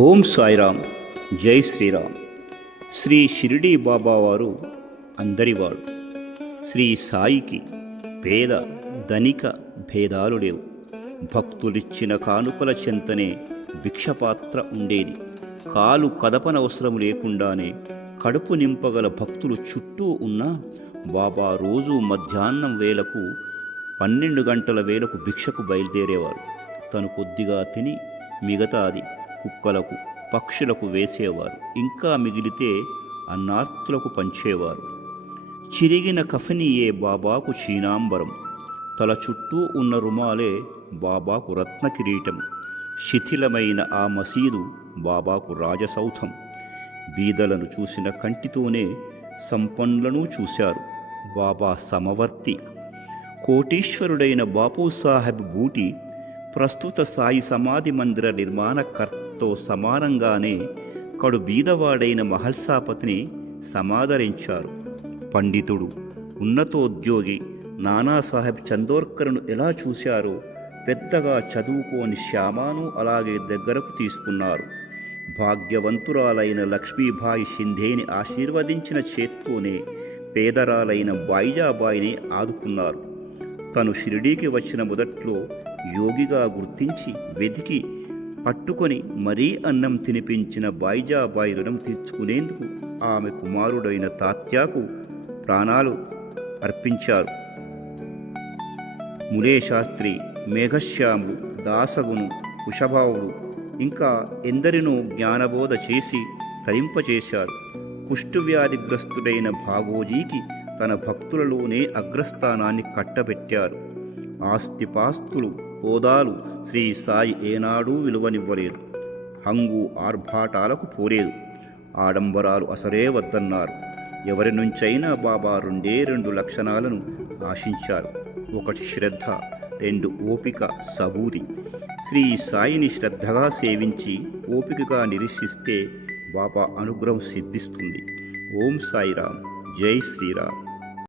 ఓం సాయిరామ్. జై శ్రీరామ్. శ్రీ షిరిడీ బాబా వారు అందరివాడు. శ్రీ సాయికి పేద ధనిక భేదాలు లేవు. భక్తులిచ్చిన కానుకల చెంతనే భిక్షపాత్ర ఉండేది. కాలు కదపనవసరం లేకుండానే కడుపు నింపగల భక్తులు చుట్టూ ఉన్నా బాబా రోజు మధ్యాహ్నం వేళకు 12 గంటల వేళకు భిక్షకు బయలుదేరేవారు. తను కొద్దిగా తిని మిగతాది కుక్కలకు పక్షులకు వేసేవారు. ఇంకా మిగిలితే అన్నార్తులకు పంచేవారు. చిరిగిన కఫనియే బాబాకు చీనాంబరం, తల చుట్టూ ఉన్న రుమాలే బాబాకు రత్న కిరీటం, శిథిలమైన ఆ మసీదు బాబాకు రాజసౌధం. బీదలను చూసిన కంటితోనే సంపన్నులను చూశారు. బాబా సమవర్తి. కోటీశ్వరుడైన బాపూసాహెబ్ బూటి ప్రస్తుత సాయి సమాధి మందిర నిర్మాణకర్తతో సమానంగానే కడు బీదవాడైన మహల్సాపతిని సమాదరించారు. పండితుడు, ఉన్నతోద్యోగి నానాసాహెబ్ చందోర్కర్ను ఎలా చూశారో పెద్దగా చదువుకోని శ్యామాను అలాగే దగ్గరకు తీసుకున్నారు. భాగ్యవంతురాలైన లక్ష్మీబాయి షింధేని ఆశీర్వదించిన చేత్తోనే పేదరాలైన బాయిజాబాయిని ఆదుకున్నారు. తను షిరిడీకి వచ్చిన మొదట్లో యోగిగా గుర్తించి వెతికి పట్టుకొని మరీ అన్నం తినిపించిన బాయిజాబాయి రుణం తీర్చుకునేందుకు ఆమె కుమారుడైన తాత్యాకు ప్రాణాలు అర్పించారు. ములే శాస్త్రి, మేఘశ్యాముడు, దాసగును, కుశభావుడు ఇంకా ఎందరినో జ్ఞానబోధ చేసి తరింపచేశారు. కుష్ఠవ్యాధిగ్రస్తుడైన భాగోజీకి తన భక్తులలోనే అగ్రస్థానాన్ని కట్టబెట్టారు. ఆస్తిపాస్తులు, హోదాలు శ్రీ సాయి ఏనాడూ విలువనివ్వలేదు. హంగు ఆర్భాటాలకు పోలేదు. ఆడంబరాలు అసలే వద్దన్నారు. ఎవరి నుంచైనా బాబా 2 లక్షణాలను ఆశించారు. 1 శ్రద్ధ, 2 ఓపిక, సబూరి. శ్రీ సాయిని శ్రద్ధగా సేవించి ఓపికగా నిరీక్షిస్తే బాబా అనుగ్రహం సిద్ధిస్తుంది. ఓం సాయిరామ్. జై శ్రీరామ్.